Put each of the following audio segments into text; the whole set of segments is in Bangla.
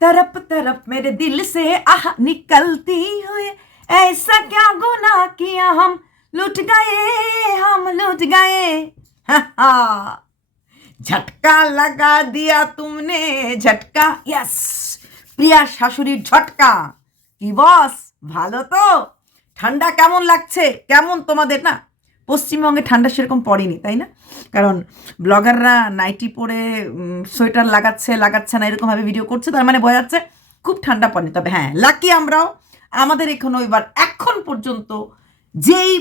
तरफ तरफ मेरे दिल से आह निकलती हुए, ऐसा क्या गुनाह किया हम लुट गए। हा हा, झटका लगा दिया तुमने झटকা। यस, প্রিয়া শাশুড়ির ঝটকা। কি বস, ভালো তো? ঠান্ডা কেমন লাগছে? কেমন তোমাদের? না, পশ্চিমবঙ্গে ঠান্ডা সেরকম পড়েনি, তাই না? কারণ ব্লগাররা নাইটি পরে সোয়েটার লাগাচ্ছে না এরকমভাবে ভিডিও করছে, তার মানে বোঝা যাচ্ছে খুব ঠান্ডা পড়েনি। তবে হ্যাঁ, লাকি আমরাও। আমাদের এখানেও এবার এখন পর্যন্ত যেই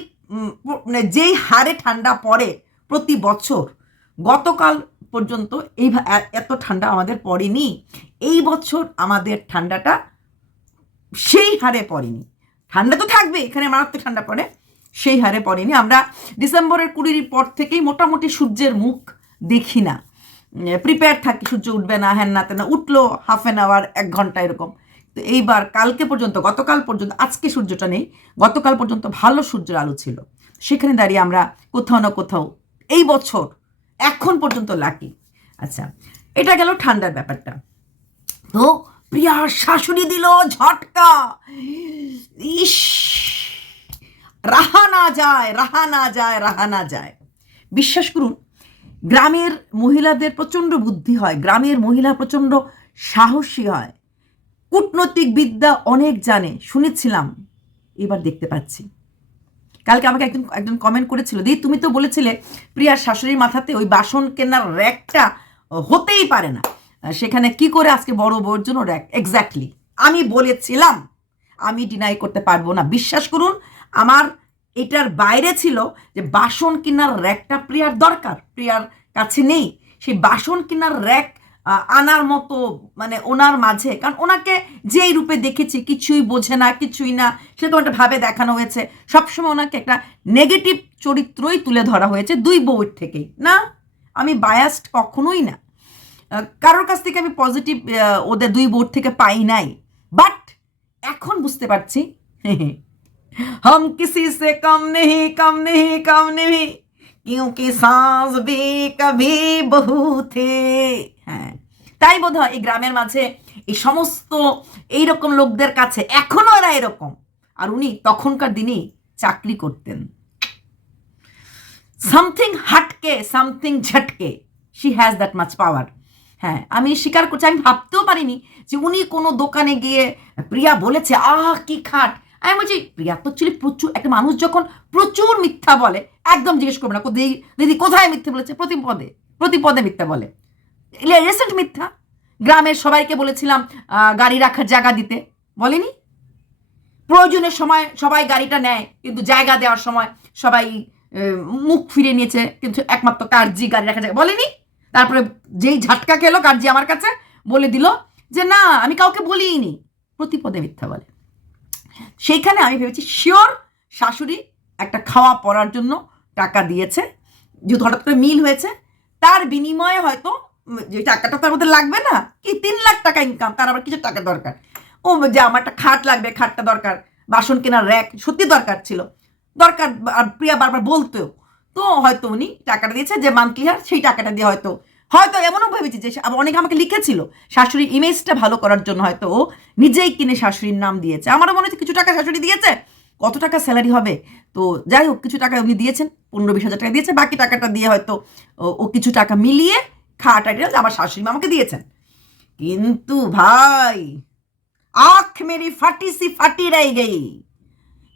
যেই হারে ঠান্ডা পড়ে প্রতি বছর, গতকাল পর্যন্ত এই এত ঠান্ডা আমাদের পড়েনি। এই বছর আমাদের ঠান্ডাটা সেই হারে পড়েনি। ঠান্ডা তো থাকবে, এখানে মারাত্মক ঠান্ডা পড়ে, সেই হারে পড়েনি। আমরা ডিসেম্বরের 20 পর থেকেই মোটামুটি সূর্যের মুখ দেখি না, প্রিপেয়ার থাকি সূর্য উঠবে না, হ্যান না তেনা, উঠলো হাফ অ্যান আওয়ার 1 ঘন্টা এরকম। তো এইবার কালকে পর্যন্ত, গতকাল পর্যন্ত, আজকে সূর্যটা নেই, গতকাল পর্যন্ত ভালো সূর্যের আলো ছিল। সেখানে দাঁড়িয়ে আমরা কোথাও না কোথাও এই বছর এখন পর্যন্ত লাকি। আচ্ছা, এটা গেল ঠান্ডার ব্যাপারটা। তো প্রিয়ার শাশুড়ি দিল ঝটকা। ইস, রাহা না যায়। বিশ্বাস করুন, গ্রামের মহিলাদের প্রচণ্ড বুদ্ধি হয়, গ্রামের মহিলা প্রচণ্ড সাহসী হয়, কূটনৈতিক বিদ্যা অনেক জানে, শুনেছিলাম, এবার দেখতে পাচ্ছি। কালকে আমাকে একজন কমেন্ট করেছিল, দি তুমি তো বলেছিলে প্রিয়ার শাশুড়ির মাথাতে ওই বাসন কেনার র্যাকটা হতেই পারে না, সেখানে কি করে আজকে বড় বউর জন্য র্যাক। এক্স্যাক্টলি, আমি বলেছিলাম, আমি ডিনাই করতে পারবো না। বিশ্বাস করুন, আমার এটার বাইরে ছিল যে বাসন কেনার র্যাকটা প্রিয়ার দরকার, প্রিয়ার কাছে নেই সেই বাসন কেনার র্যাক আনার মতো, মানে ওনার মাঝে। কারণ ওনাকে যেই রূপে দেখেছি, কিছুই বোঝে না, কিছুই না, সে তো একটা ভাবে দেখানো হয়েছে, সবসময় ওনাকে একটা নেগেটিভ চরিত্রই তুলে ধরা হয়েছে 2 বউয়ের থেকেই। না, আমি বায়াসড কখনোই না, কারোর কাছ থেকে আমি পজিটিভ ওদের 2 বউর থেকে পাই নাই। বাট এখন বুঝতে পারছি, हम किसी से कम नहीं क्योंकि सास भी कभी बहु थे। হ্যাঁ, তাই বোধ হয় এই গ্রামের মাঝে এই সমস্ত এইরকম লোকদের কাছে এখনো এরা এরকম। আর উনি তখনকার দিনেই চাকরি করতেন। সামথিং হাটকে, সামথিং ঝটকে, she has that much power. হ্যাঁ, আমি স্বীকার করছি, আমি ভাবতেও পারিনি যে উনি কোনো দোকানে গিয়ে প্রিয়া বলেছে আহ কি খাট। আমি বলছি প্রিয়া তো ছিল প্রচুর, একটা মানুষ যখন প্রচুর মিথ্যা বলে একদম জিজ্ঞেস করবে না দিদি কোথায় মিথ্যে বলেছে, প্রতি পদে মিথ্যা বলে। রিসেন্ট মিথ্যা, গ্রামের সবাইকে বলেছিলাম গাড়ি রাখার জায়গা দিতে, বলেনি? প্রয়োজনের সময় সবাই গাড়িটা নেয়, কিন্তু জায়গা দেওয়ার সময় সবাই মুখ ফিরে নিয়েছে, কিন্তু একমাত্র কার্জি গাড়ি রাখার জায়গা বলেনি। তারপরে যেই ঝাটকা খেলো কার্জি আমার কাছে, বলে দিল যে না আমি কাউকে বলিনি, প্রতিপদে মিথ্যা বলে। সেইখানে আমি ভেবেছি শিওর শাশুড়ি একটা খাওয়া পড়ার জন্য টাকা দিয়েছে, যেহেতু হঠাৎ করে মিল হয়েছে, তার বিনিময়ে হয়তো যে টাকাটা তার মধ্যে লাগবে না কি, 3 লাখ টাকা ইনকাম, তার আবার কিছু টাকা দরকার, ও যে আমার একটা খাট লাগবে, খাটটা দরকার, বাসন কেনার র্যাক সত্যি দরকার ছিল, দরকার, আর প্রিয়া বারবার বলতেও, তো হয়তো উনি টাকাটা দিয়েছে যে মান্থলি হার, সেই টাকাটা দিয়ে হয়তো এমনও ভেবেছি যে অনেকে আমাকে লিখেছিল শাশুড়ির ইমেজটা ভালো করার জন্য হয়তো ও নিজেই কিনে শাশুড়ির নাম দিয়েছে। আমারও মনে হচ্ছে কিছু টাকা শাশুড়ি দিয়েছে, কত টাকা স্যালারি হবে, তো যাই হোক কিছু টাকা উনি দিয়েছেন, 15-20 হাজার টাকা দিয়েছে, বাকি টাকাটা দিয়ে হয়তো ও কিছু টাকা মিলিয়ে খাট আইটেল আমার শাশুড়ি মা আমাকে দিয়েছেন। কিন্তু ভাই आंख मेरी फटी सी फटी रह गई,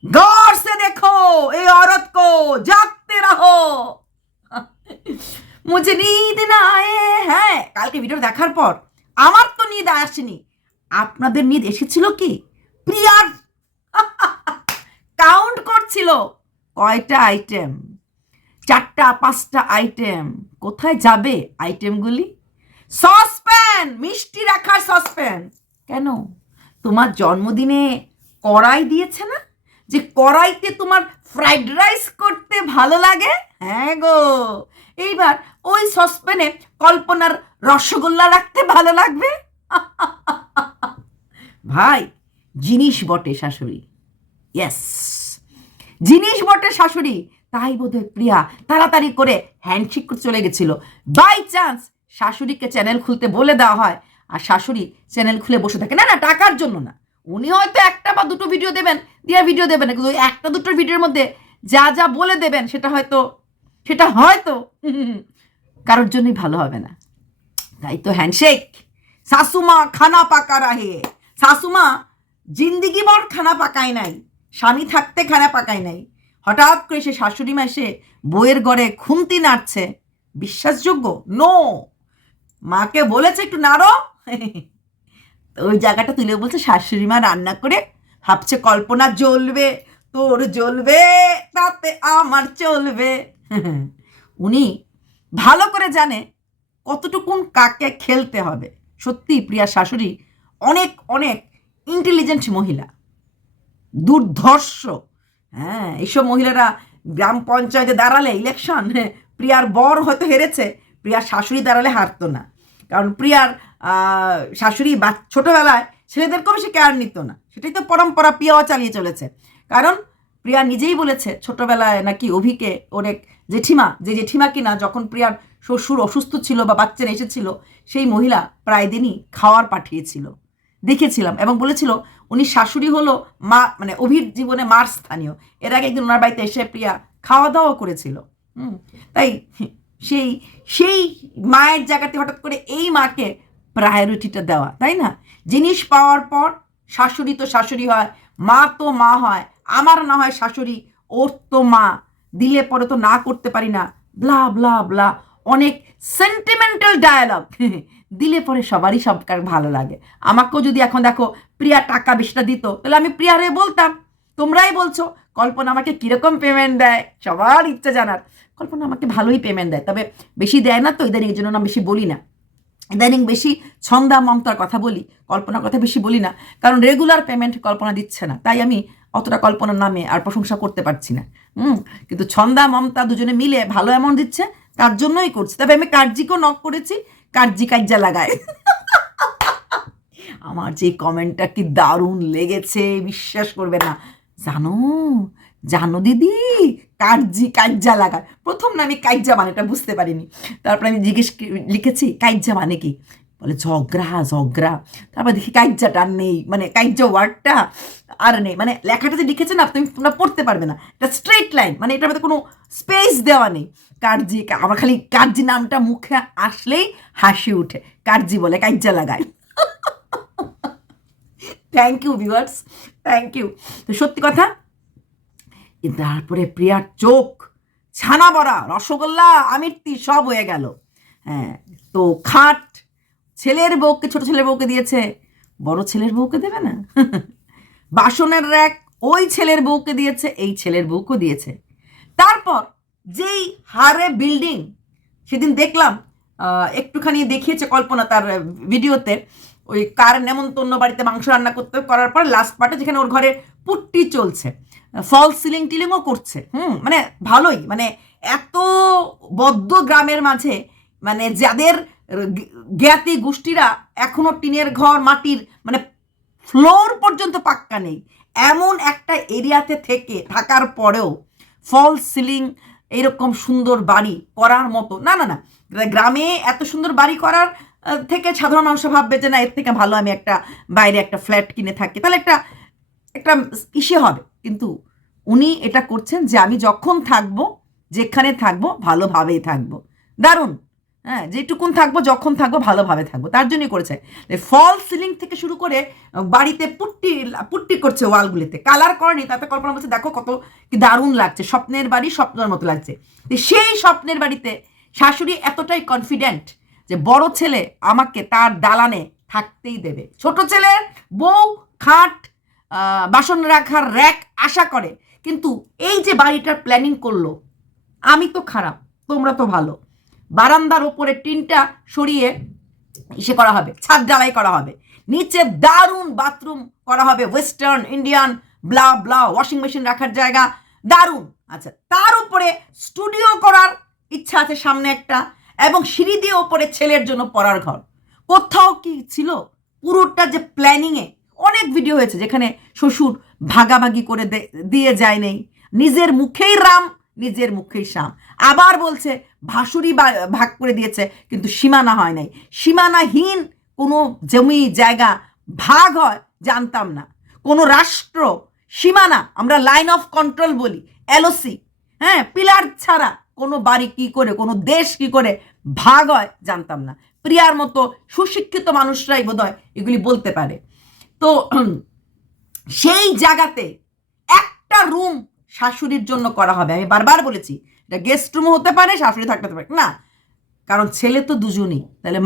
गौर से देखो ये औरत को, जागते रहो, मुझे नींद ना आए। হ্যাঁ, কালকে ভিডিও দেখার পর আমার তো নিদ আসেনি, আপনাদের নিদ এসেছিল কি? প্রিয়ার কাউন্ট করছিল কয়টা আইটেম, 4টা-5টা আইটেম, কোথায় যাবে আইটেমগুলি? সসপ্যান, মিষ্টি রাখার সসপ্যান। কেন? তোমার জন্মদিনে কড়াই দিয়েছে না, যে কড়াইতে তোমার ফ্রাইড রাইস করতে ভালো লাগে? হ্যাঁ গো, এইবার ওই সসপ্যানে কল্পনার রসগোল্লা রাখতে ভালো লাগবে। ভাই জিনিস বটে শাশুড়ি, ইয়েস জিনিস বটে শাশুড়ি। তাই বোধহয় প্রিয়া তাড়াতাড়ি করে হ্যান্ডশেক করে চলে গেছিল। বাই চান্স শাশুড়িকে চ্যানেল খুলতে বলে দেওয়া হয়, আর শাশুড়ি চ্যানেল খুলে বসে থাকে। না না, টাকার জন্য না, উনি হয়তো একটা বা দুটো ভিডিও দেবেন, দিয়ে ভিডিও দেবেন না, কিন্তু ওই একটা দুটো ভিডিওর মধ্যে যা যা বলে দেবেন সেটা হয়তো কারোর জন্যই ভালো হবে না। তাই তো হ্যান্ডশেক, শাশুমা খানা পাকা রাহে, শাশুমা জিন্দিগি ভর খানা পাকায় নাই, স্বামী থাকতে খানা পাকায় নাই, হঠাৎ করে সে শাশুড়ি মা এসে বইয়ের ঘরে খুন্তি নাড়ছে, বিশ্বাসযোগ্য? নো। মাকে বলেছে একটু নাড়ো, ওই জায়গাটা তুলে বলছে শাশুড়ি মা রান্না করে ভাবছে কল্পনা জ্বলবে, তোর জ্বলবে তাতে আমার চলবে। উনি ভালো করে জানে কতটুকুন কাকে খেলতে হবে। সত্যি প্রিয়া শাশুড়ি অনেক অনেক ইন্টেলিজেন্ট মহিলা, দুর্ধর্ষ। হ্যাঁ, এইসব মহিলারা গ্রাম পঞ্চায়েতে দাঁড়ালে ইলেকশন, প্রিয়ার বর হয়তো হেরেছে, প্রিয়ার শাশুড়ি দাঁড়ালে হারতো না। কারণ প্রিয়ার শাশুড়ি ছোটোবেলায় ছেলেদেরকেও বেশি কেয়ার নিত না, সেটাই তো পরম্পরা প্রিয়াও চালিয়ে চলেছে। কারণ প্রিয়া নিজেই বলেছে ছোটোবেলায় নাকি অভিকে ওর এক জেঠিমা কিনা যখন প্রিয়ার শ্বশুর অসুস্থ ছিল বা বাচ্চারা এসেছিল, সেই মহিলা প্রায় দিনই খাওয়ার পাঠিয়েছিল, দেখেছিলাম। এবং বলেছিল উনি শাশুড়ি হলো মা, মানে অভির জীবনে মার স্থানীয়। এর আগে একদিন ওনার বাড়িতে এসে প্রিয়া খাওয়া দাওয়া করেছিল। তাই সেই সেই মায়ের জায়গাতে হঠাৎ করে এই মাকে প্রায়োরিটিটা দেওয়া, তাই না? জিনিস পাওয়ার পর শাশুড়ি তো শাশুড়ি হয়, মা তো মা হয়, আমার না হয় শাশুড়ি, ওর তো মা, দিলে পরে তো না করতে পারি না, ব্লা ব্লা ব্লা, অনেক সেন্টিমেন্টাল ডায়ালগ। দিলে পরে সবারই সবকার ভালো লাগে। আমাকেও যদি এখন দেখো প্রিয়া টাকা বেশিটা দিত, তাহলে আমি প্রিয়ারে বলতাম। তোমরাই বলছো কল্পনা আমাকে কীরকম পেমেন্ট দেয়, সবার ইচ্ছে জানার। কল্পনা আমাকে ভালোই পেমেন্ট দেয়, তবে বেশি দেয় না তো, ইদানিং এই জন্য না বেশি বলি না। ইদানিং বেশি ছন্দা মমতার কথা বলি, কল্পনার কথা বেশি বলি না, কারণ রেগুলার পেমেন্ট কল্পনা দিচ্ছে না, তাই আমি অতটা কল্পনার নামে আর প্রশংসা করতে পারছি না। কিন্তু ছন্দা মমতা দুজনে মিলে ভালো অ্যামাউন্ট দিচ্ছে, তার জন্যই করছি। তবে আমি কার্জিকেও নক করেছি, কার্জি কাজ্জা লাগায়। আমার যে কমেন্টটা কি দারুণ লেগেছে, বিশ্বাস করবে না। জানো দিদি, কাজ্জা লাগায়। প্রথম না আমি কাজ্জা মানেটা বুঝতে পারিনি, তারপরে আমি লিখেছি কাজ্জা মানে কি, বলে ঝগড়া। তারপর দেখি কাজ্জাটা নেই, মানে কাজ্জা ওয়ার্ডটা আর নেই, মানে লেখাটা যে লিখেছে না তোমরা পড়তে পারবে না, এটা স্ট্রেট লাইন, মানে এটার মধ্যে কোনো স্পেস দেওয়া নেই। আমার খালি কার্জি নামটা মুখে আসলেই হাসি উঠে, কার্জি বলে কাজ্জা লাগায়। Thank you viewers, thank you. তো সত্যি কথা, তারপরে প্রিয়ার চোখ ছানা বড়া, রসগোল্লা, আমিত্তি সব হয়ে গেল। হ্যাঁ, তো খাট ছেলের বউকে, ছোট ছেলের বউকে দিয়েছে, বড় ছেলের বউকে দেবে না? বাসনের র্যাক ওই ছেলের বউকে দিয়েছে, এই ছেলের বউকে দিয়েছে। তারপর যেই হারে বিল্ডিং, সেদিন দেখলাম একটুখানি দেখিয়েছে কল্পনা তার ভিডিওতে, ওই কার নেমন্তন্ন বাড়িতে মাংস রান্না করার পর লাস্ট পার্টে যেখানে ওর ঘরে পুট্টি চলছে, ফল সিলিং টিলিংও করছে। মানে ভালোই, মানে এত বদ্ধ গ্রামের মাঝে, মানে যাদের জ্ঞাতি গোষ্ঠীরা এখনো টিনের ঘর, মাটির, মানে ফ্লোর পর্যন্ত পাক্কা নেই, এমন একটা এরিয়াতে থাকার পরেও ফল সিলিং এরকম সুন্দর বাড়ি করার মতো না। গ্রামে এত সুন্দর বাড়ি করার থেকে সাধারণ মানুষ ভাববে যে না, এর থেকে ভালো আমি একটা বাইরে একটা ফ্ল্যাট কিনে থাকি, তাহলে একটা ইসে হবে। কিন্তু উনি এটা করছেন যে আমি যখন থাকবো, যেখানে থাকবো, ভালোভাবেই থাকবো। দারুণ। হ্যাঁ, যেটুকুন থাকবো, যখন থাকবো, ভালোভাবে থাকবো, তার জন্যই করেছে। ফল সিলিং থেকে শুরু করে বাড়িতে পুট্টি করছে, ওয়ালগুলিতে কালার করেনি, তাতে কল্পনা বলছে দেখো কত কি দারুণ লাগছে, স্বপ্নের বাড়ি, স্বপ্নের মতো লাগছে। সেই স্বপ্নের বাড়িতে শাশুড়ি এতটাই কনফিডেন্ট যে বড় ছেলে আমাকে তার দালানে থাকতেই দেবে, ছোট ছেলের বউ খাট, বাসন রাখার র্যাক আশা করে। কিন্তু এই যে বাড়িটার প্ল্যানিং করলো, আমি তো খারাপ, তোমরা তো ভালো, বারান্দার ওপরে টিনটা সরিয়ে ইসে করা হবে, ছাদ ঢালাই করা হবে, নিচে দারুণ বাথরুম করা হবে, ওয়েস্টার্ন ইন্ডিয়ান ব্লা ব্লা, ওয়াশিং মেশিন রাখার জায়গা, দারুণ। আচ্ছা, তার উপরে স্টুডিও করার ইচ্ছা আছে সামনে একটা, এবং সিঁড়ি দিয়ে ওপরে ছেলের জন্য পড়ার ঘর। কোথাও কি ছিল? পুরোটা যে প্ল্যানিংয়ে অনেক ভিডিও হয়েছে যেখানে শ্বশুর ভাগাভাগি করে দিয়ে যায় নেই, নিজের মুখেই রাম, নিজের মুখেই শাম। আবার বলছে ভাসুরি ভাগ করে দিয়েছে, কিন্তু সীমানা হয় নাই, সীমানাহীন কোনো জমি জায়গা ভাগ হয় জানতাম না, কোনো রাষ্ট্র সীমানা আমরা লাইন অফ কন্ট্রোল বলি, এলওসি, হ্যাঁ, পিলার ছাড়া কোনো বাড়ি কি করে, কোনো দেশ কি করে ভাগ হয় জানতাম না। প্রিয়ার মতো সুশিক্ষিত মানুষরাই বোধহয় এগুলি বলতে পারে। তো সেই জায়গাতে একটা রুম শাশুড়ির জন্য করা হবে। আমি বারবার বলেছি এটা গেস্ট রুমও হতে পারে, শাশুড়ি থাকতে পারে না, কারণ ছেলে তো দুজনই। তাহলে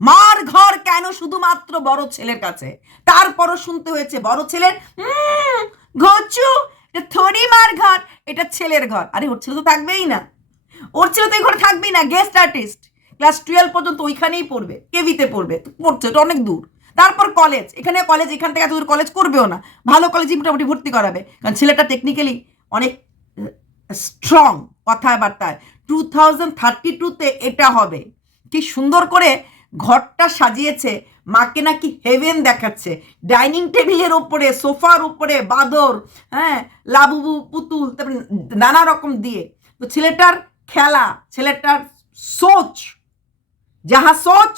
মার ঘর কেন শুধুমাত্র বড় ছেলের কাছে? তারপরও শুনতে হয়েছে বড় ছেলের ঘচু, এটা থোড়ি মার ঘর, এটা ছেলের ঘর। আরে ওর ছেলে তো থাকবেই না, ওর ছেলে তো এই ঘরে থাকবেই না। গেস্ট আর্টিস্ট, ক্লাস 12 পর্যন্ত ওইখানেই পড়বে, কেভিতে পড়বে, পড়ছে, এটা অনেক দূর। তারপর কলেজ, এখানে কলেজ, এখান থেকে এত দূর কলেজ করবেও না, ভালো কলেজে মোটামুটি ভর্তি করাবে, কারণ ছেলেটা টেকনিক্যালি অনেক স্ট্রং কথাবার্তায়। 2032-তে এটা হবে। কি সুন্দর করে ঘরটা সাজিয়েছে, মাকে নাকি হেভেন দেখাচ্ছে, ডাইনিং টেবিলের ওপরে, সোফার উপরে বাদর, হ্যাঁ, লাবুবু পুতুল, তারপরে নানা রকম দিয়ে। তো ছেলেটার খেলা, ছেলেটার সোচ, যাহা সোচ,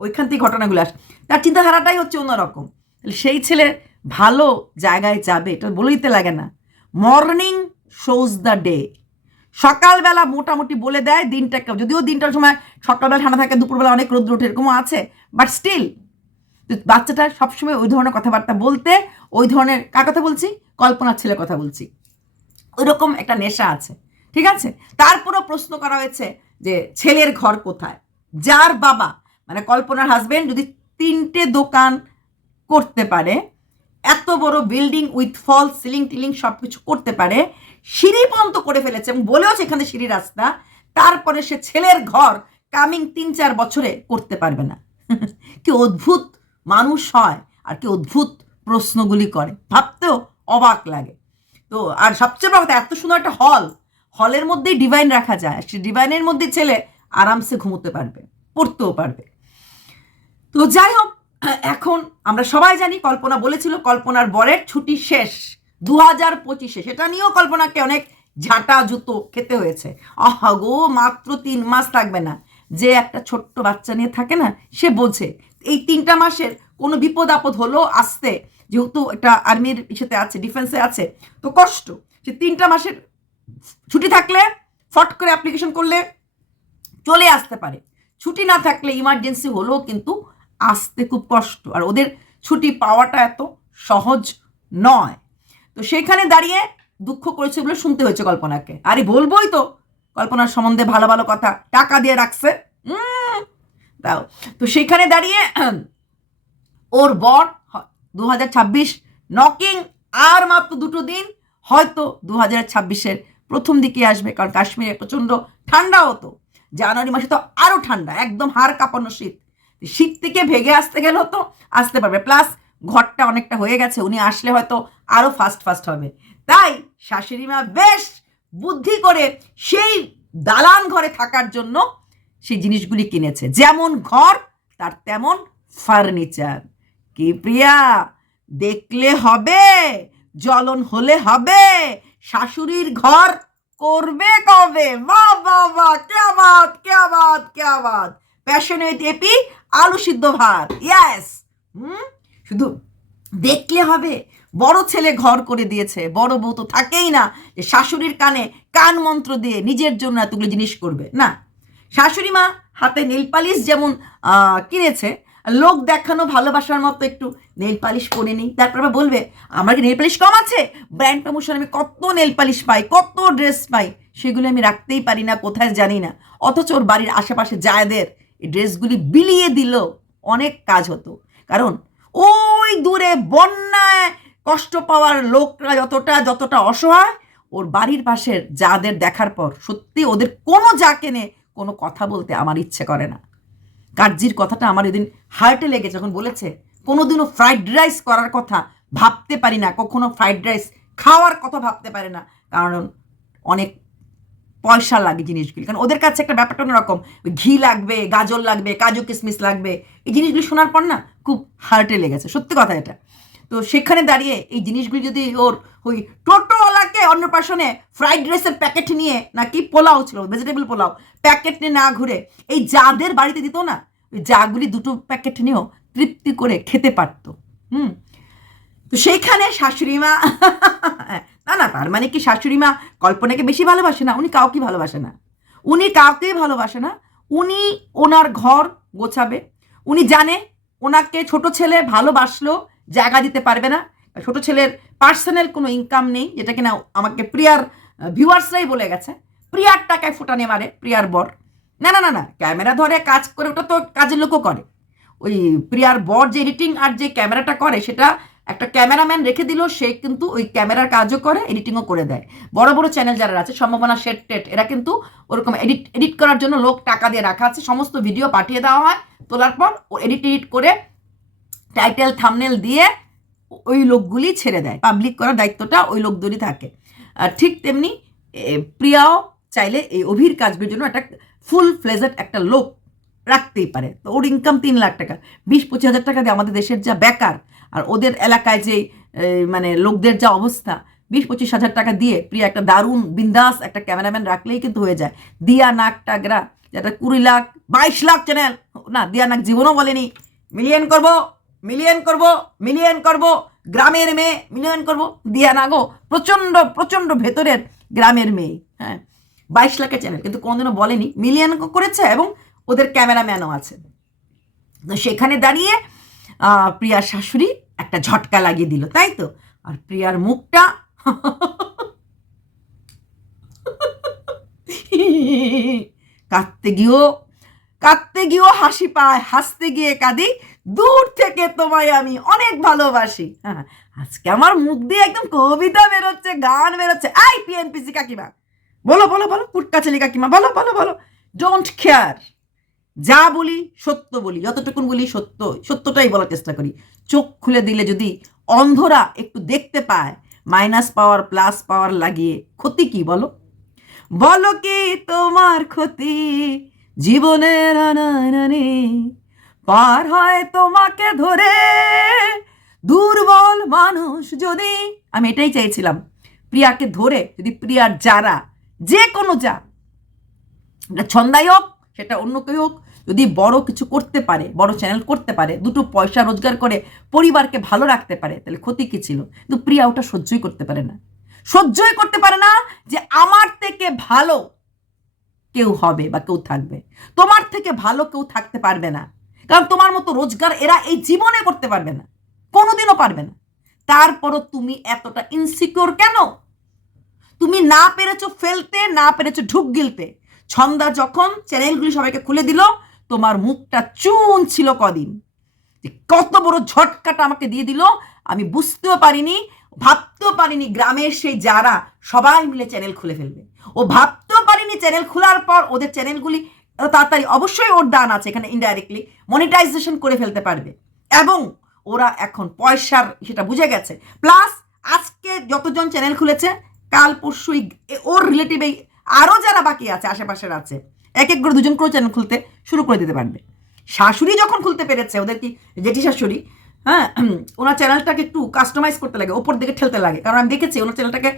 ওইখান থেকে ঘটনাগুলো আসে, তার চিন্তাধারাটাই হচ্ছে অন্যরকম। সেই ছেলে ভালো জায়গায় যাবে, এটা বলেইতে লাগে না। Morning shows the day. সকালবেলা মোটামুটি বলে দেয় দিনটাকে, যদিও দিনটার সময় সকালবেলা ঠান্ডা থাকে, দুপুরবেলা অনেক রোদ্র ওঠে, এরকমও আছে, বাট স্টিল বাচ্চাটা সবসময় ওই ধরনের কথাবার্তা বলতে, ওই ধরনের, কার কথা বলছি? কল্পনার ছেলের কথা বলছি, ওই রকম একটা নেশা আছে, ঠিক আছে? তারপরও প্রশ্ন করা হয়েছে যে ছেলের ঘর কোথায়? যার বাবা মানে কল্পনার হাজবেন্ড যদি 3টে দোকান করতে পারে, এত বড় বিল্ডিং উইথ ফল সিলিং টিলিং সব কিছু করতে পারে, সিঁড়ি পর্যন্ত করে ফেলেছে এবং বলেও সেখানে সিঁড়ি রাস্তা, তারপরে সে ছেলের ঘর কামিং 3-4 বছরে করতে পারবে না। কি অদ্ভুত মানুষ হয়, আর কি অদ্ভুত প্রশ্নগুলি করে, ভাবতেও অবাক লাগে। তো আর সবচেয়ে বড় কথা, এত সুন্দর একটা হলের মধ্যেই ডিভাইন রাখা যায়, সে ডিভাইনের মধ্যে ছেলে আরামসে ঘুমোতে পারবে, পড়তেও পারবে। তো যাই হোক, এখন আমরা সবাই জানি কল্পনা বলেছিল কল্পনার বরের ছুটি শেষ 2025-এ, সেটা নিয়েও কল্পনাকে অনেক ঝাঁটা জুতো খেতে হয়েছে। আহা গো, মাত্র 3 মাস থাকবে না। যে একটা ছোট্ট বাচ্চা নিয়ে থাকে না, সে বোঝে এই 3টা মাসের কোনো বিপদ আপদ হলো আসতে, যেহেতু একটা আর্মির ইসেতে আছে, ডিফেন্সে আছে, তো কষ্ট। সে 3টা মাসের ছুটি থাকলে ফট করে অ্যাপ্লিকেশন করলে চলে আসতে পারে, ছুটি না থাকলে ইমার্জেন্সি হলেও কিন্তু আসতে খুব কষ্ট, আর ওদের ছুটি পাওয়াটা এত সহজ নয়। তো সেখানে দাঁড়িয়ে দুঃখ করেছে বলে শুনতে হয়েছে কল্পনাকে। আরে বলবোই তো, কল্পনার সম্বন্ধে ভালো ভালো কথা, টাকা দিয়ে রাখছে তাও। তো সেখানে দাঁড়িয়ে ওর বর 2026 নকিং, আর মাত্র 2টো দিন, হয়তো 2026-এর প্রথম দিকে আসবে, কারণ কাশ্মীরে প্রচণ্ড ঠান্ডা হতো, জানুয়ারি মাসে তো আরও ঠান্ডা, একদম হাড় কাঁপানো শীত। শীত থেকে ভেগে আসতে গেলেও তো আসতে পারবে, প্লাস ঘরটা অনেকটা হয়ে গেছে, উনি আসলে হয়তো আরও ফাস্ট হবে। তাই শাশুড়ি মা বেশ বুদ্ধি করে সেই দালান ঘরে থাকার জন্য সেই জিনিসগুলি কিনেছে, যেমন ঘর তার তেমন ফার্নিচার। কি প্রিয়া, দেখলে হবে, জ্বলন হলে হবে, শাশুড়ির ঘর করবে কবে? বাহ বাহ বাহ, क्या बात क्या बात क्या बात। প্যাশনেট এপি, আলু সিদ্ধ ভাত, ইয়েস। শুধু দেখলে হবে? বড় ছেলে ঘর করে দিয়েছে, বড় বউ তো থাকেই না যে শাশুড়ির কানে কান মন্ত্র দিয়ে নিজের জন্য এতগুলো জিনিস করবে না। শাশুড়ি মা হাতে নেল পালিশ যেমন কিনেছে, লোক দেখানো ভালোবাসার মতো একটু নেল পালিশ করে নিই, তারপর আবার বলবে আমার কি নেল পালিশ কম আছে? ব্র্যান্ড প্রমোশন আমি কত নেল পালিশ পাই, কত ড্রেস পাই, সেগুলো আমি রাখতেই পারি না, কোথায় জানি না। অথচ ওর বাড়ির আশেপাশে যাদের এই ড্রেসগুলি বিলিয়ে দিল অনেক কাজ হতো, কারণ ওই দূরে বন্যায় কষ্ট পাওয়ার লোকরা যতটা অসহায়, ওর বাড়ির পাশের যাদের দেখার পর সত্যি ওদের কোনো যাকে নে কোনো কথা বলতে আমার ইচ্ছে করে না। কার্জির কথাটা আমার এদিন হার্টে লেগেছে যখন বলেছে কোনোদিনও ফ্রাইড রাইস করার কথা ভাবতে পারি না, কখনো ফ্রাইড রাইস খাওয়ার কথা ভাবতে পারে না, কারণ অনেক পয়সা লাগে জিনিসগুলি, কারণ ওদের কাছে একটা ব্যাপারটা অন্যরকম, ঘি লাগবে, গাজর লাগবে, কাজু কিশমিশ লাগবে, এই জিনিসগুলি শোনার পর না খুব হার্টে লেগেছে, সত্যি কথা এটা। তো সেখানে দাঁড়িয়ে এই জিনিসগুলি যদি ওর ওই টোটোওয়ালাকে অন্নপ্রাশনে ফ্রাইড রাইসের প্যাকেট নিয়ে, নাকি পোলাও ছিল, ভেজিটেবল পোলাও প্যাকেট নিয়ে না ঘুরে এই যাদের বাড়িতে দিত না, ওই জাগুলি 2টো প্যাকেট নিয়েও তৃপ্তি করে খেতে পারতো। তো সেইখানে শাশুড়ি মা না না, তার মানে কি শাশুড়ি মা কল্পনাকে বেশি ভালোবাসে না? উনি কাউকেই ভালোবাসে না, উনি কাউকেই ভালোবাসে না। উনি ওনার ঘর গোছাবে। উনি জানে ওনাকে ছোট ছেলে ভালোবাসলেও জায়গা দিতে পারবে না। ছোট ছেলের পার্সোনাল কোনো ইনকাম নেই, যেটা কিনা আমাকে প্রিয়ার ভিউয়ার্সরাই বলে গেছে। প্রিয়ার টাকায় ফুটানে মারে প্রিয়ার বর। না না না না, ক্যামেরা ধরে কাজ করে, ওটা তো কাজের লোকও করে। ওই প্রিয়ার বর যে এডিটিং আর যে ক্যামেরাটা করে, সেটা একটা ক্যামেরাম্যান রেখে দিল, সে কিন্তু ওই ক্যামেরার কাজও করে, এডিটিংও করে দেয়। বড় বড় চ্যানেল যারা আছে, সম্ভাবনা শেট টেট, এরা কিন্তু ওরকম এডিট করার জন্য লোক টাকা দিয়ে রাখা আছে। সমস্ত ভিডিও পাঠিয়ে দেওয়া হয়, তোলার পর ও এডিট করে টাইটেল থাম্বনেল দিয়ে ওই লোকগুলি ছেড়ে দেয়। পাবলিক করার দায়িত্বটা ওই লোকদেরই থাকে। আর ঠিক তেমনি প্রিয়াও চাইলে এই অভির কাজগুলোর জন্য একটা ফুল ফ্লেজেড একটা লোক রাখতেই পারে। তো ওর ইনকাম 3 লাখ টাকা, 20-25 হাজার টাকা দিয়ে আমাদের দেশের যা বেকার, আর ওদের এলাকায় যে মানে লোকদের যা অবস্থা, 20-25 হাজার টাকা দিয়ে প্রিয়া একটা দারুণ বিন্দাস একটা ক্যামেরাম্যান রাখলেই কিন্তু হয়ে যায়। দিয়া নাক টাগরা, যেটা 20 লাখ 22 লাখ চ্যানেল, না দিয়া নাক জীবনও বলেনি মিলিয়ন করব মিলিয়ন করব মিলিয়ন করব, গ্রামের মেয়ে মিলিয়ন করব। দিয়া নাগো প্রচণ্ড প্রচণ্ড ভেতরের গ্রামের মেয়ে, হ্যাঁ, 22 লাখের চ্যানেল, কিন্তু কোনোদিনও বলেনি মিলিয়ন করেছে, এবং ওদের ক্যামেরাম্যানও আছে। তো সেখানে দাঁড়িয়ে প্রিয়ার শাশুড়ি একটা ঝটকা লাগিয়ে দিল, তাই তো। আর প্রিয়ার মুখটা কাঁদতে গিয়েও হাসি পায়, হাসতে গিয়ে কাঁদি, দূর থেকে তোমায় আমি অনেক ভালোবাসি। হ্যাঁ, আজকে আমার মুখ দিয়ে একদম কবিতা বেরোচ্ছে, গান বেরোচ্ছে। আই পিএনপিসি কাকিমা, বলো বলো বলো, কুটকাচালি কাকিমা, বলো বলো বলো, ডোন্ট কেয়ার। যা বলি সত্য বলি, যতটুকুন বলি সত্যটাই বলার চেষ্টা করি। চোখ খুলে দিলে যদি অন্ধরা একটু দেখতে পায়, মাইনাস পাওয়ার প্লাস পাওয়ার লাগিয়ে ক্ষতি কি বলো? বলো কি তোমার ক্ষতি? জীবনের আনানে পার হয় তোমাকে ধরে দুর্বল মানুষ যদি। আমি এটাই চাইছিলাম, প্রিয়াকে ধরে যদি প্রিয়ার যারা, যে কোনো যা, ছন্দাই হোক সেটা অন্য কেউ হোক, যদি বড় কিছু করতে পারে, বড় চ্যানেল করতে পারে, 2টো পয়সা রোজগার করে পরিবারকে ভালো রাখতে পারে, তাহলে ক্ষতি কি ছিল? কিন্তু প্রিয়া ওটা সহ্যই করতে পারে না, সহ্যই করতে পারে না যে আমার থেকে ভালো কেউ হবে বা কেউ থাকবে। তোমার থেকে ভালো কেউ থাকতে পারবে না, কারণ তোমার মতো রোজগার এরা এই জীবনে করতে পারবে না, কোনোদিনও পারবে না। তারপরও তুমি এতটা ইনসিকিউর কেন? তুমি না পেরেছো ফেলতে, না পেরেছো ঢুক গিলতে। ছন্দা যখন চ্যানেলগুলি সবাইকে খুলে দিল, তোমার মুখটা চুন ছিল কদিন। কত বড় ঝটকাটা আমাকে দিয়ে দিল, আমি বুঝতেও পারিনি, ভাবতেও পারিনি গ্রামের সেই যারা সবাই মিলে চ্যানেল খুলে ফেলবে। ও ভাবতেও পারিনি চ্যানেল খোলার পর ওদের চ্যানেলগুলি তাড়াতাড়ি, অবশ্যই ওর দান আছে এখানে, ইনডাইরেক্টলি মনিটাইজেশন করে ফেলতে পারবে, এবং ওরা এখন পয়সার সেটা বুঝে গেছে। প্লাস আজকে যতজন চ্যানেল খুলেছে, কাল পরশুই ওর রিলেটিভ আরও যারা বাকি আছে আশেপাশের আছে, এক এক করে 2জন করে চ্যানেল খুলতে শুরু করে দিতে পারবে। শাশুড়ি যখন খুলতে পেরেছে, ওদের কি জেঠি শাশুড়ি, হ্যাঁ, ওনার চ্যানেলটাকে একটু কাস্টমাইজ করতে লাগে, ওপর দিকে ঠেলতে লাগে, কারণ আমি দেখেছি ওনার চ্যানেলটাকে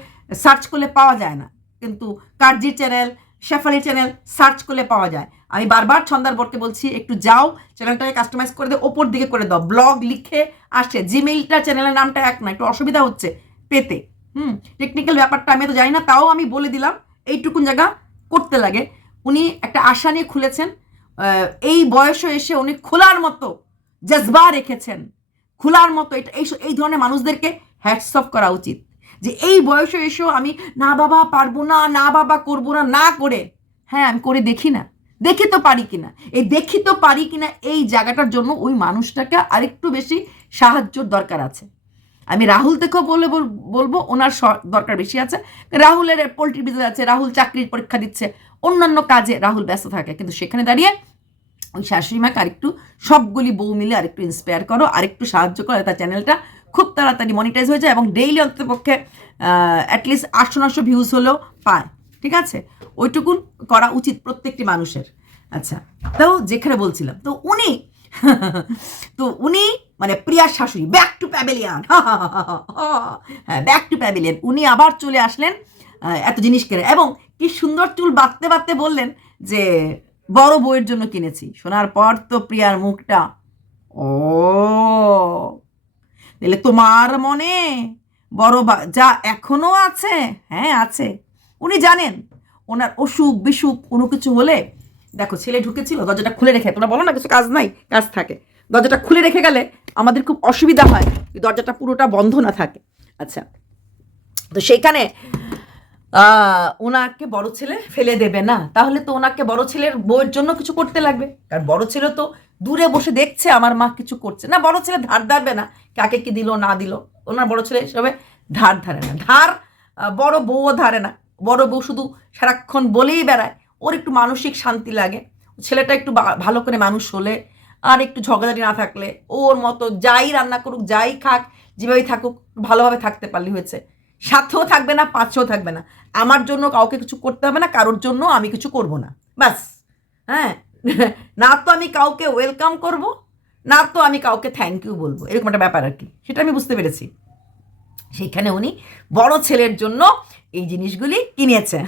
সার্চ করলে পাওয়া যায় না, কিন্তু কার্জির চ্যানেল, শেফালির চ্যানেল সার্চ করলে পাওয়া যায়। আমি বারবার ছন্দার বরকে বলছি, একটু যাও চ্যানেলটাকে কাস্টমাইজ করে দাও, ওপর দিকে করে দাও, ব্লগ লিখে আসে। জিমেইলটা চ্যানেলের নামটা এক না, একটু অসুবিধা হচ্ছে পেতে। টেকনিক্যাল ব্যাপারটা আমি তো জানি না, তাও আমি বলে দিলাম এইটুকুন জায়গা করতে লাগে। উনি একটা আশা নিয়ে খুলেছেন, এই বয়সে এসে উনি খোলার মতো জজবা রেখেছেন, খোলার মতো। এটা এই ধরনের মানুষদেরকে হ্যাটস অফ করা উচিত, যে এই বয়সে এসেও আমি না বাবা পারবো না, না বাবা করবো না, না করে, হ্যাঁ আমি করে দেখি না, দেখি তো পারি কিনা, এই দেখি তো পারি কিনা এই জায়গাটার জন্য ওই মানুষটাকে আরেকটু বেশি সাহায্যর দরকার আছে। আমি রাহুল থেকেও বলবো ওনার দরকার বেশি আছে। রাহুলের পোল্ট্রি বিজনেস আছে, রাহুল চাকরির পরীক্ষা দিচ্ছে, অন্যান্য কাজে রাহুল ব্যস্ত থাকে, কিন্তু সেখানে দাঁড়িয়ে ওই শাশুড়ি মাকে আরেকটু, সবগুলি বউ মিলে আরেকটু ইন্সপায়ার করো, আরেকটু সাহায্য করো, তার চ্যানেলটা খুব তাড়াতাড়ি মনিটাইজ হয়ে যায়, এবং ডেইলি অন্ততপক্ষে অ্যাটলিস্ট 800-900 ভিউজ হলেও পায়। ঠিক আছে, ওইটুকুন করা উচিত প্রত্যেকটি মানুষের। আচ্ছা, তো যেখানে বলছিলাম, তো উনি মানে প্রিয়ার শাশুড়ি, ব্যাক টু প্যাভিলিয়ন, হ্যাঁ ব্যাক টু প্যাভিলিয়ন, উনি আবার চলে আসলেন এত জিনিস কেড়ে, এবং কি সুন্দর চুল বাঁধতে বাঁধতে বললেন যে বড় বউয়ের জন্য কিনেছি। শোনার পর তো প্রিয়ার মুখটা, ও তাহলে তোমার মনে বড় যা এখনো আছে? হ্যাঁ আছে। উনি জানেন ওনার অসুখ বিসুখ কোনো কিছু হলে, দেখো ছেলে ঢুকেছিল দরজাটা খুলে রেখে, তোমরা বলো না কিছু কাজ নাই, কাজ থাকে, দরজাটা খুলে রেখে গেলে আমাদের খুব অসুবিধা হয়, দরজাটা পুরোটা বন্ধ না থাকে। আচ্ছা, তো সেইখানে ওনাকে বড় ছেলে ফেলে দেবে না, তাহলে তো ওনাকে বড় ছেলের বউয়ের জন্য কিছু করতে লাগবে, কারণ বড় ছেলে তো দূরে বসে দেখছে আমার মা কিছু করছে না। বড় ছেলে ধার ধারবে না, কাকে কি দিল না দিল, ওনার বড় ছেলে হিসাবে ধার ধারে না, ধার বড় বউও ধারে না। বড় বউ শুধু সারাক্ষণ বলেই বেড়ায়, ওর একটু মানসিক শান্তি লাগে, ছেলেটা একটু ভালো করে মানুষ হলে, আর একটু ঝগড়াঝাটি না থাকলে, ওর মতো যাই রান্না করুক যাই খাক যেভাবেই থাকুক ভালোভাবে থাকতে পারলে হয়েছে। সাথেও থাকবে না, পাঁচেও থাকবে না, আমার জন্য কাউকে কিছু করতে হবে না, কারোর জন্য আমি কিছু করব না, ব্যাস। হ্যাঁ, না তো আমি কাউকে ওয়েলকাম করব, না তো আমি কাউকে থ্যাংক ইউ বলবো, এরকম একটা ব্যাপার আর কি, সেটা আমি বুঝতে পেরেছি। সেখানে উনি বড় ছেলের জন্য এই জিনিসগুলি কিনেছে।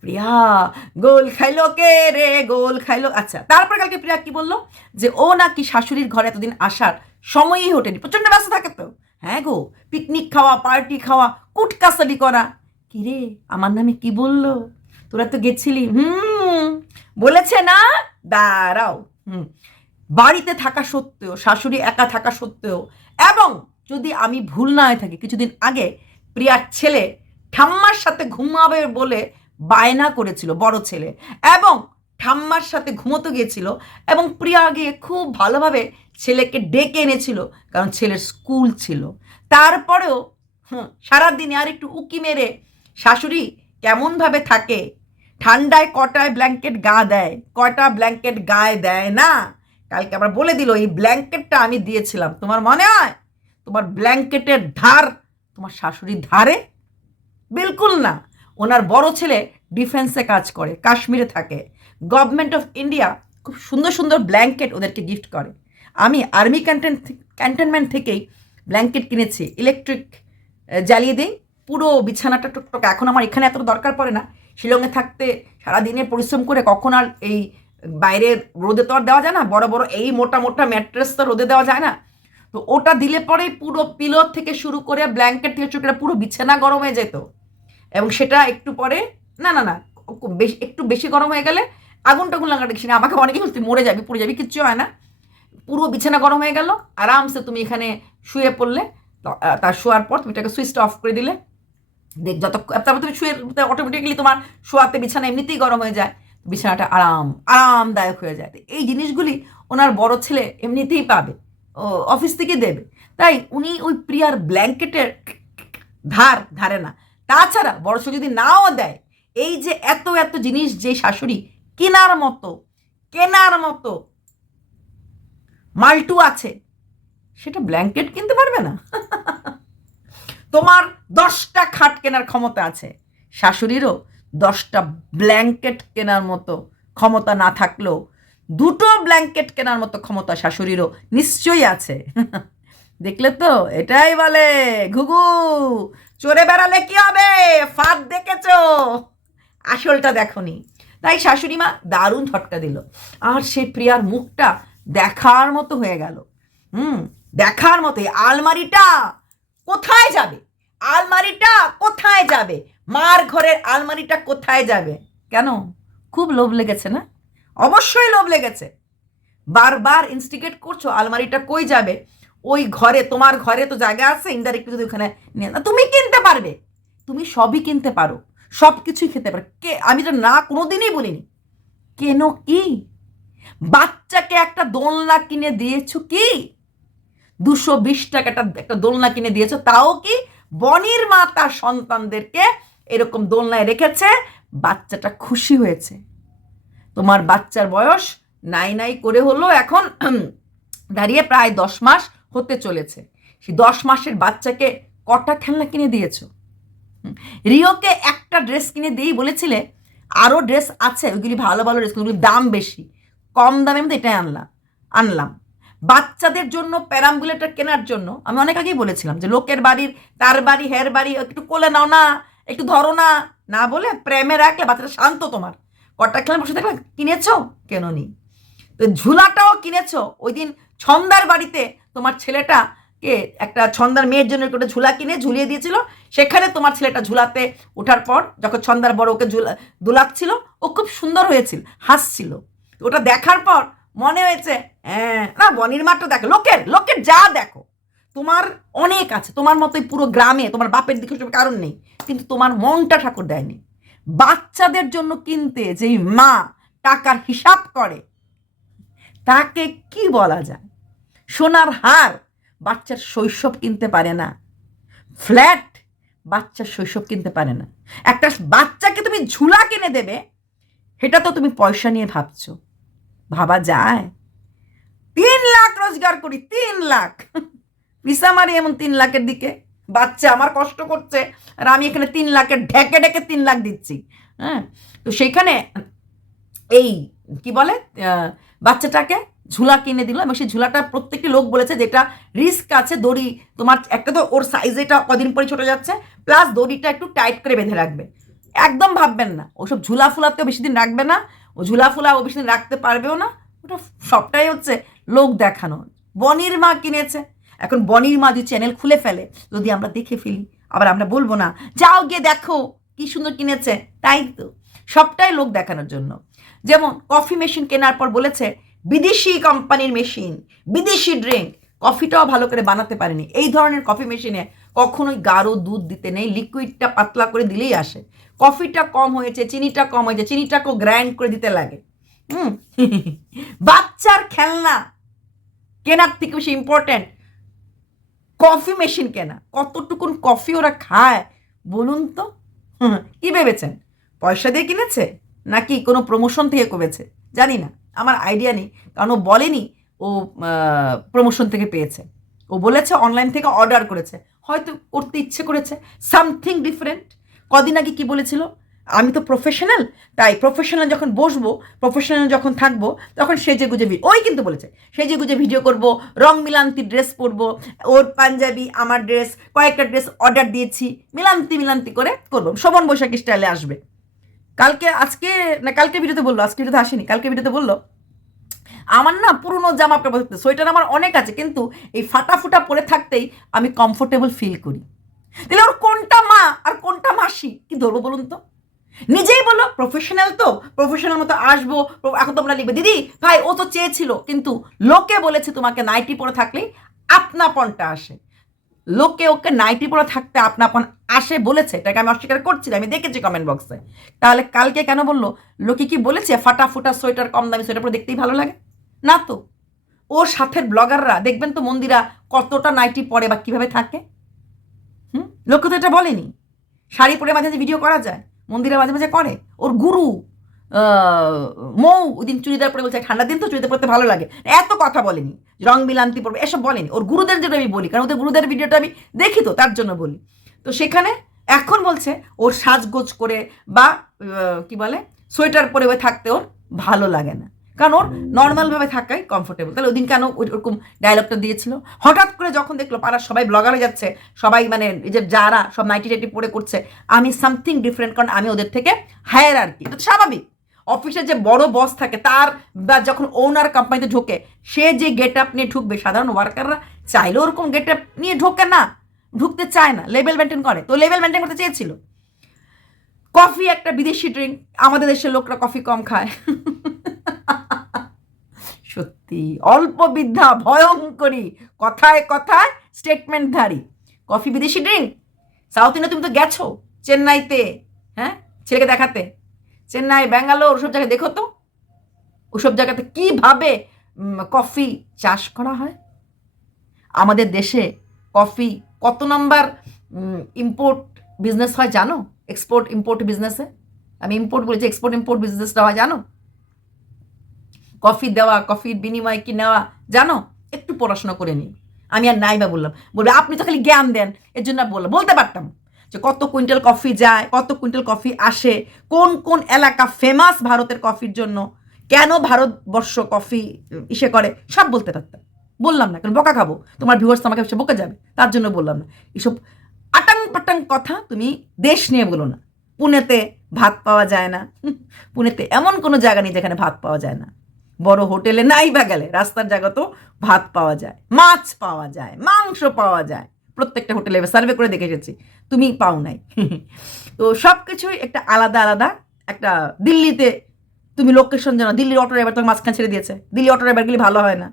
প্রিয়া গোল খাইলো কে রে, গোল খাইলো। আচ্ছা, তারপর কালকে প্রিয়া কি বললো যে ও নাকি শাশুড়ির ঘরে এতদিন আসার সময়ই ওঠেনি, প্রচন্ড ব্যস্ত থাকে তো। হ্যাঁ গো, পিকনিক খাওয়া, পার্টি খাওয়া, কুটকাসালি করা। কিরে আমার নামে কি বললো? তোরা তো গেছিলি। বলেছে না, দাঁড়াও। বাড়িতে থাকা সত্ত্বেও, শাশুড়ি একা থাকা সত্ত্বেও, এবং যদি আমি ভুল না হয়ে থাকি কিছুদিন আগে প্রিয়ার ছেলে ঠাম্মার সাথে ঘুমাবে বলে বায়না করেছিল বড় ছেলে, এবং ঠাম্মার সাথে ঘুমোতে গিয়েছিল, এবং প্রিয়া গিয়ে খুব ভালোভাবে ছেলেকে ডেকে এনেছিল, কারণ ছেলের স্কুল ছিল। তারপরেও সারাদিনে আর একটু উকি মেরে শাশুড়ি কেমনভাবে থাকে, ঠান্ডায় কটায় ব্ল্যাঙ্কেট গা দেয়, কটা ব্ল্যাঙ্কেট গায়ে দেয় না। কালকে আবার বলে দিল এই ব্ল্যাঙ্কেটটা আমি দিয়েছিলাম, তোমার মনে হয় তোমার ব্ল্যাঙ্কেটের ধার তোমার শাশুড়ির ধারে? বিলকুল না। ওনার বড় ছেলে ডিফেন্সে কাজ করে, কাশ্মীরে থাকে, গভর্নমেন্ট অফ ইন্ডিয়া খুব সুন্দর সুন্দর ব্ল্যাঙ্কেট ওদেরকে গিফট করে। আমি আর্মি ক্যান্টনমেন্ট থেকেই ব্ল্যাঙ্কেট কিনেছি, ইলেকট্রিক জ্বালিয়ে দিই, পুরো বিছানাটা টুকটুক। এখন আমার এখানে এত দরকার পড়ে না, শিলংয়ে থাকতে সারাদিনের পরিশ্রম করে কখন আর এই বাইরের রোদে তো আর দেওয়া যায় না, বড় বড় এই মোটা মোটা ম্যাট্রেস তো রোদে দেওয়া যায় না, তো ওটা দিলে পরেই পুরো পিলো থেকে শুরু করে ব্ল্যাঙ্কেট থেকে শুরু করে পুরো বিছানা গরম হয়ে যেত। এবং সেটা একটু পরে, না না না, বেশি একটু বেশি গরম হয়ে গেলে আগুন টাগুন লাগাতে না, আমাকে অনেকেই বলতে মরে যাবি পড়ে যাবি, কিচ্ছু হয় না। পুরো বিছানা গরম হয়ে গেল, আরামসে তুমি এখানে শুয়ে পড়লে, তার শোয়ার পর তুমি এটাকে সুইচটা অফ করে দিলে, দেখ যত, তারপর তুমি শুয়ে অটোমেটিকলি তোমার শোয়াতে বিছানা এমনিতেই গরম হয়ে যায়, বিছানাটা আরামদায়ক হয়ে যায়। এই জিনিসগুলি ওনার বড় ছেলে এমনিতেই পাবে, ও অফিস থেকে দেবে, তাই উনি ওই প্রিয়ার ব্ল্যাঙ্কেটের ধারে না। তাছাড়া বড় ছেলে যদি নাও দেয়, এই যে এত এত জিনিস যে শাশুড়ি কেনার মতো মাল্টু আছে, সেটা ব্ল্যাঙ্কেট কিনতে পারবে না। তোমার 10টা খাট কেনার ক্ষমতা আছে, শাশুড়িরও 10টা ব্ল্যাঙ্কেট কেনার মতো ক্ষমতা না থাকলেও 2টো ব্ল্যাঙ্কেট কেনার মতো ক্ষমতা শাশুড়িরও নিশ্চয়ই আছে। দেখলে তো, এটাই বলে ঘুঘু চড়ে বেড়ালে কি হবে, ফাঁদ দেখেছো, আসলটা দেখনি। তাই শাশুড়ি মা দারুণ ঝটকা দিল, আর সে প্রিয়ার মুখটা দেখার মতো হয়ে গেল। দেখার মতো। আলমারিটা কোথায় যাবে, আলমারিটা কোথায় যাবে, মার ঘরের আলমারিটা কোথায় যাবে? কেন, খুব লোভ লেগেছে না? অবশ্যই লোভ লেগেছে, বারবার ইনস্টিগেট করছো আলমারিটা কই যাবে। ওই ঘরে, তোমার ঘরে তো জায়গা আছে, ইনডাইরেক্টলি যদি ওখানে নিয়ে, তুমি কিনতে পারবে, তুমি সবই কিনতে পারো, সব কিছুই খেতে পারো, কে, আমি তো না কোনোদিনই বলিনি। কেন কি, বাচ্চাকে একটা দোলনা কিনে দিয়েছো কি, 220 টাকাটা একটা দোলনা কিনে দিয়েছো, তাও কি বনির মা তার সন্তানদেরকে এরকম দোলনায় রেখেছে, বাচ্চাটা খুশি হয়েছে। তোমার বাচ্চার বয়স নাই করে হলো এখন দাঁড়িয়ে প্রায় 10 মাস হতে চলেছে, সেই 10 মাসের বাচ্চাকে কটা খেলনা কিনে দিয়েছো? রিওকে একটা ড্রেস কিনে দিয়েই বলেছিলে আরও ড্রেস আছে, ওইগুলি ভালো ভালো ড্রেস, ওইগুলির দাম বেশি, কম দামের মধ্যে এটাই আনলাম। বাচ্চাদের জন্য প্যারাম্বুলেটর কেনার জন্য আমি অনেক আগেই বলেছিলাম যে লোকের বাড়ির, তার বাড়ি, হের বাড়ি, একটু কোলে নাও না, একটু ধরো না, না বলে প্রেমে রাখলে বাচ্চাটা শান্ত, তোমার কটা খেলাম বসে দেখলাম, কিনেছো? কেননি। তো ঝুলাটাও কিনেছো। ওই দিন ছন্দার বাড়িতে তোমার ছেলেটা কে একটা ছন্দার মেয়ের জন্য একটা ঝুলা কিনে ঝুলিয়ে দিয়েছিল, সেখানে তোমার ছেলেটা ঝুলাতে ওঠার পর যখন ছন্দার বড় ওকে দুলাচ্ছিল, ও খুব সুন্দর হয়েছিল, হাসছিল। ওটা দেখার পর মনে হয়েছে হ্যাঁ না, বনির মাটা দেখো, লোকের লোকের যা দেখো, তোমার অনেক আছে, তোমার মতোই পুরো গ্রামে তোমার বাপের দিকে সব কারণ নেই, কিন্তু তোমার মনটা ঠাকুর দেয়নি। বাচ্চাদের জন্য কিনতে যেই মা টাকার হিসাব করে তাকে কি বলা যায়? সোনার হার বাচ্চার শৈশব কিনতে পারে না, ফ্ল্যাট বাচ্চার শৈশব কিনতে পারে না। একটা বাচ্চাকে তুমি ঝুলা কিনে দেবে, সেটা তো তুমি পয়সা নিয়ে ভাবছো। ভাবা যায়? 3 লাখ রোজগার করি, 3 লাখ ভিসা মারি এমন 3 লাখের দিকে। বাচ্চা আমার কষ্ট করছে আর আমি এখানে 3 লাখের ঢেকে ঢেকে 3 লাখ দিচ্ছি। হ্যাঁ, তো সেইখানে এই কি বলে বাচ্চাটাকে ঝুলা কিনে দিল, এবং সেই ঝুলাটা প্রত্যেকটি লোক বলেছে যে এটা রিস্ক আছে, দড়ি তোমার একটা তো ওর সাইজ এটা কদিন পরে ছোট যাচ্ছে, প্লাস দড়িটা একটু টাইট করে বেঁধে রাখবে। একদম ভাববেন না, ওসব ঝুলা ফুলাতেও বেশি দিন রাখবে না, ও ঝুলা ফুলা ও বেশি দিন রাখতে পারবেও না। ওটা সবটাই হচ্ছে লোক দেখানো। বনির মা কিনেছে, এখন বনির মা যদি চ্যানেল খুলে ফেলে, যদি আমরা দেখে ফেলি, আবার আমরা বলবো না যাও গিয়ে দেখো কি সুন্দর কিনেছে, তাই তো সবটাই লোক দেখানোর জন্য। যেমন কফি মেশিন কেনার পর বলেছে বিদেশি কোম্পানির মেশিন, বিদেশি ড্রিঙ্ক, কফিটাও ভালো করে বানাতে পারেনি। এই ধরনের কফি মেশিনে কখনোই গাঢ় দুধ দিতে নেই, লিকুইডটা পাতলা করে দিলেই আসে। কফিটা কম হয়েছে, চিনিটা কম হয়েছে, চিনিটাকেও গ্রাইন্ড করে দিতে লাগে। বাচ্চার খেলনা কেনার থেকে বেশি ইম্পর্টেন্ট কফি মেশিন কেনা। কতটুকুন কফি ওরা খায় বলুন তো? কি ভেবেছেন পয়সা দিয়ে কিনেছে নাকি কোনো প্রমোশন থেকে করেছে? জানি না, আমার আইডিয়া নেই, কারণ ও বলেনি ও প্রমোশন থেকে পেয়েছে। ও বলেছে অনলাইন থেকে অর্ডার করেছে, হয়তো করতে ইচ্ছে করেছে সামথিং ডিফারেন্ট। কদিন আগে কি বলেছিল, আমি তো প্রফেশনাল, তাই প্রফেশনাল যখন বসবো, প্রফেশনাল যখন থাকবো, তখন সেজে গুজে ওই কিন্তু বলেছে সেজে গুজে ভিডিও করব, রং মিলান্তি ড্রেস পরবো, ওর পাঞ্জাবি আমার ড্রেস, কয়েকটা ড্রেস অর্ডার দিয়েছি, মিলান্তি মিলান্তি করে করবো, শোভন বৈশাখী স্টাইলে আসবে। কালকে আজকে না কালকে ভিডিওতে বললো, আজকে ভিডিওতে আসেনি, কালকে ভিডিওতে বললো আমার না পুরনো জামা কাপড় থাকতে, সোয়েটার আমার অনেক আছে, কিন্তু এই ফাটা ফুটা পরে থাকতেই আমি কমফোর্টেবল ফিল করি। তাহলে ওর কোনটা মা আর কোনটা মাসি কি ধরবো বলুন তো? নিজেই বলো প্রফেশনাল, তো প্রফেশনাল মতো আসবো, এখন তোমরা লিখবে দিদি ভাই ও তো চেয়েছিল, কিন্তু লোকে বলেছে তোমাকে নাইটি পরে থাকলেই আপনাপনটা আসে। লোকে ওকে নাইটি পরে থাকতে আপনাপন আসে বলেছে, এটাকে আমি অস্বীকার করছি না, আমি দেখেছি কমেন্ট বক্সে। তাহলে কালকে কেন বললো? লোকে কি বলেছে ফাটা ফুটা সোয়েটার, কম দামি সোয়েটার পরে দেখতেই ভালো লাগে না? তো ওর সাথের ব্লগাররা দেখবেন তো মন্দিরা কতটা নাইটি পরে বা কিভাবে থাকে। লোকে তো এটা বলেনি। শাড়ি পরে মাঝে মাঝে ভিডিও করা যায়, মন্দিরে মাঝে মাঝে করে। ওর গুরু মৌ ওই দিন চুড়িদার পরে বলছে ঠান্ডার দিন তো চুড়িদার পরতে ভালো লাগে, এত কথা বলেনি। রং মিলান্তি পড়বে এসব বলেনি। ওর গুরুদের যেটা আমি বলি, কারণ ওদের গুরুদের ভিডিওটা আমি দেখি, তো তার জন্য বলি। তো সেখানে এখন বলছে ওর সাজগোজ করে বা কি বলে সোয়েটার পরে থাকতে ওর ভালো লাগে না, কারণ ওর নর্মালভাবে থাকাই কমফোর্টেবল। তাহলে ওদিন কেন ওরকম ডায়লগটা দিয়েছিল? হঠাৎ করে যখন দেখলো পাড়ার সবাই ব্লগার হয়ে যাচ্ছে, সবাই মানে এই যে যারা সব নাইটি টাইটি পরে করছে, আমি সামথিং ডিফারেন্ট, কারণ আমি ওদের থেকে হায়ার আর কি, এটা তো স্বাভাবিক। অফিসে যে বড় বস থাকে তার বা যখন ওনার কোম্পানিতে ঢোকে, সে যে গেট আপ নিয়ে ঢুকবে, সাধারণ ওয়ার্কাররা চাইলেও ওরকম গেট আপ নিয়ে ঢোকে না, ঢুকতে চায় না, লেভেল মেনটেন করে। তো লেভেল মেনটেন করতে চেয়েছিল। কফি একটা বিদেশি ড্রিঙ্ক, আমাদের দেশের লোকরা কফি কম খায়। সত্যি অল্প বিদ্যা ভয়ঙ্করী, কথায় কথায় স্টেটমেন্টধারী। কফি বিদেশি ড্রিঙ্ক, সাউথ ইন্ডিয়া তুমি তো গেছো চেন্নাইতে, হ্যাঁ ছেলেকে দেখাতে, চেন্নাই ব্যাঙ্গালোর ওসব জায়গায় দেখো তো, ওসব জায়গাতে কিভাবে কফি চাষ করা হয়। আমাদের দেশে কফি কত নাম্বার ইম্পোর্ট বিজনেস হয় জানো? এক্সপোর্ট ইম্পোর্ট বিজনেসে, আমি ইম্পোর্ট বলেছি, এক্সপোর্ট ইম্পোর্ট বিজনেসটা হয় জানো? কফি দেওয়া, কফির বিনিময়ে কি নেওয়া জানো? একটু পড়াশোনা করে নিই। আমি আর নাই বা বললাম, বলবে আপনি তো খালি জ্ঞান দেন, এর জন্য বললাম, বলতে পারতাম যে কত কুইন্টাল কফি যায়, কত কুইন্টাল কফি আসে, কোন কোন এলাকা ফেমাস ভারতের কফির জন্য, কেন ভারতবর্ষ কফি ইসে করে, সব বলতে পারতাম। বললাম না, কারণ বকা খাবো, তোমার ভিউয়ার্স আমাকে এসে বকে যাবে, তার জন্য বললাম না। এসব আটাং পাটাং কথা তুমি দেশ নিয়ে বলো না। পুনেতে ভাত পাওয়া যায় না। পুনেতে এমন কোনো জায়গা নেই যেখানে ভাত পাওয়া যায় না। বড় হোটেলে নাই বা গেলে রাস্তার জায়গা তো ভাত পাওয়া যায়, মাছ পাওয়া যায়, মাংস পাওয়া যায়। প্রত্যেকটা হোটেলে সার্ভে করে দেখে এসেছি, তুমি পাও নাই। তো সব কিছুই একটা আলাদা আলাদা। একটা দিল্লিতে তুমি লোকেশন জানো, দিল্লির অটো ড্রাইভার তোমাকে মাঝখানে ছেড়ে দিয়েছে, দিল্লি অটো ড্রাইভার গেলে ভালো হয় না।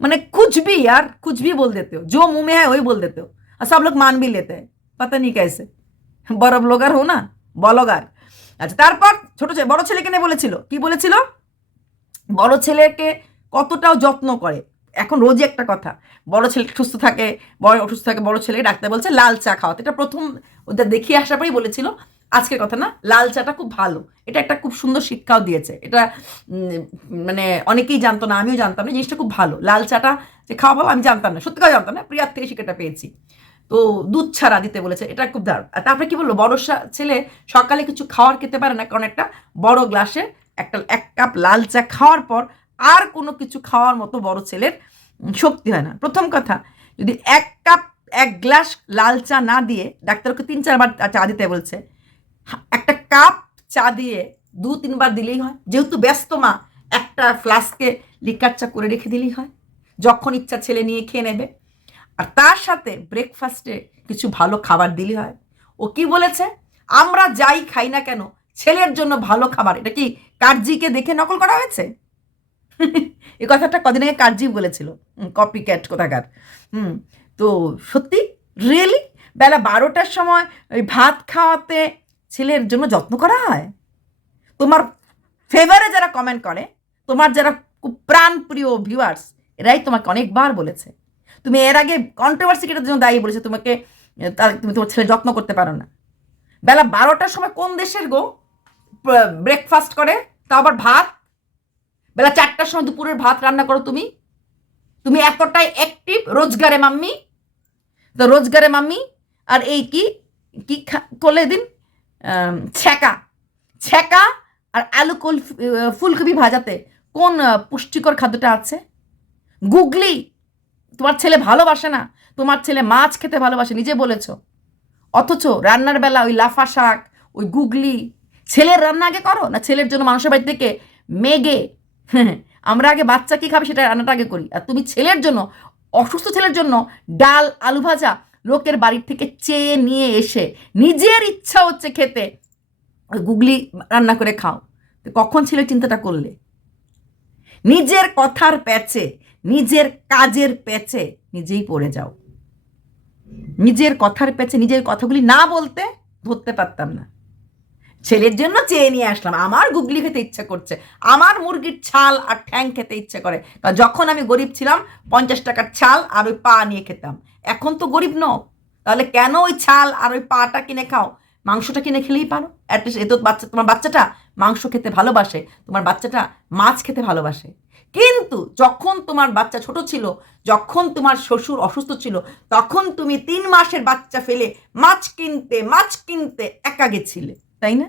মানে कुछ भी यार, कुछ भी बोल देते हो, जो मुंह में है वही बोल देते हो, और सब लोग मान भी लेते हैं, पता नहीं कैसे। বড় ব্লগার হো না, ব্লগার। আচ্ছা, তারপর ছোট বড় ছেলেকে নিয়ে বলেছিল, কি বলেছিল, বড় ছেলেকে কতটাও যত্ন করে। এখন রোজই একটা কথা, বড় ছেলে সুস্থ থাকে, বড় অসুস্থ থাকে, বড় ছেলেকে ডাক্তার বলছে লাল চা খাওয়াতে। এটা প্রথম ওদের দেখিয়ে আসার পরেই বলেছিল, আজকের কথা না, লাল চাটা খুব ভালো। এটা একটা খুব সুন্দর শিক্ষাও দিয়েছে। এটা মানে অনেকেই জানতো না, আমিও জানতাম না, জিনিসটা খুব ভালো। লাল চাটা যে খাওয়া ভালো আমি জানতাম না, সত্যি কথা জানতাম না, প্রিয়ার থেকে শিক্ষাটা পেয়েছি। তো দুধ ছাড়া দিতে বলেছে, এটা খুব দারুণ। আর তারপরে কি বললো, বড় ছেলে সকালে কিছু খাওয়ার খেতে পারে না, কারণ একটা বড় গ্লাসে এক কাপ লাল চা খাওয়ার পর আর কোনো কিছু খাওয়ার মতো বড় ছেলের শক্তি হয় না। প্রথম কথা, যদি এক গ্লাস লাল চা না দিয়ে ডাক্তারকে 3-4 বার চা দিতে বলছে, একটা কাপ চা দিয়ে 2-3 বার দিলেই হয়। যেহেতু ব্যস্ত মা, একটা ফ্লাস্কে লিকার চা করে রেখে দিলেই হয়, যখন ইচ্ছা ছেলে নিয়ে খেয়ে নেবে। আর তার সাথে ব্রেকফাস্টে কিছু ভালো খাবার দিলে হয়। ও কি বলেছে, আমরা যাই খাই না কেন ছেলের জন্য ভালো খাবার। এটা কি কার্জিকে দেখে নকল করা হয়েছে? এই কথাটা কদিন আগে কার্জি বলেছিল, কপি ক্যাট কোথাকার। তো সত্যি রিয়েলি বেলা 12টার সময় ওই ভাত খাওয়াতে ছেলের জন্য যত্ন করা হয়? তোমার ফেভারে যারা কমেন্ট করে, তোমার যারা খুব প্রাণপ্রিয় ভিউয়ার্স, এরাই তোমাকে অনেকবার বলেছে। তুমি এর আগে কন্ট্রোভার্সি কেটার জন্য দায়ী বলেছে তোমাকে, তুমি তোমার ছেলে যত্ন করতে পারো না। বেলা 12টার সময় কোন দেশের গো ব্রেকফাস্ট করে, তাও আবার ভাত? বেলা 4টার সময় দুপুরের ভাত রান্না করো তুমি? তুমি এতটাই অ্যাক্টিভ রোজগারে মাম্মি। তো রোজগারে মাম্মি আর এই কি কি করলে দিন, ছ্যাঁকা আর আলু ফুলকপি ভাজাতে কোন পুষ্টিকর খাদ্যটা আছে? গুগলি। তোমার ছেলে ভালোবাসে না, তোমার ছেলে মাছ খেতে ভালোবাসে, নিজে বলেছ। অথচ রান্নার বেলা ওই লাফা শাক, ওই গুগলি। ছেলের রান্না আগে করো না, ছেলের জন্য মানুষের বাড়ি থেকে মেগে আমরা আগে বাচ্চা কী খাবে সেটা রান্নাটা আগে করি। আর তুমি ছেলের জন্য, অসুস্থ ছেলের জন্য ডাল আলু ভাজা লোকের বাড়ির থেকে চেয়ে নিয়ে এসে নিজের ইচ্ছা হচ্ছে খেতে, ওই গুগলি রান্না করে খাও। তো কখন ছেলের চিন্তাটা করলে? নিজের কথার প্যাচে, নিজের কাজের প্যাচে নিজেই পড়ে যাও। নিজের কথার প্যাচে নিজের কথাগুলি না বলতে ধরতে পারতাম না। ছেলের জন্য চেয়ে নিয়ে আসলাম, আমার গুগলি খেতে ইচ্ছা করছে, আমার মুরগির ছাল আর ঠ্যাং খেতে ইচ্ছে করে। কারণ যখন আমি গরিব ছিলাম 50 টাকার ছাল আর ওই পা নিয়ে খেতাম। এখন তো গরিব নও, তাহলে কেন ওই ছাল আর ওই পাটা কিনে খাও? মাংসটা কিনে খেলেই পারো। অ্যাটলিস্ট এ তো তোমার বাচ্চাটা মাংস খেতে ভালোবাসে, তোমার বাচ্চাটা মাছ খেতে ভালোবাসে। কিন্তু যখন তোমার বাচ্চা ছোট ছিল, যখন তোমার শ্বশুর অসুস্থ ছিল, তখন তুমি 3 মাসের বাচ্চা ফেলে মাছ কিনতে একা গেছিলে, তাই না?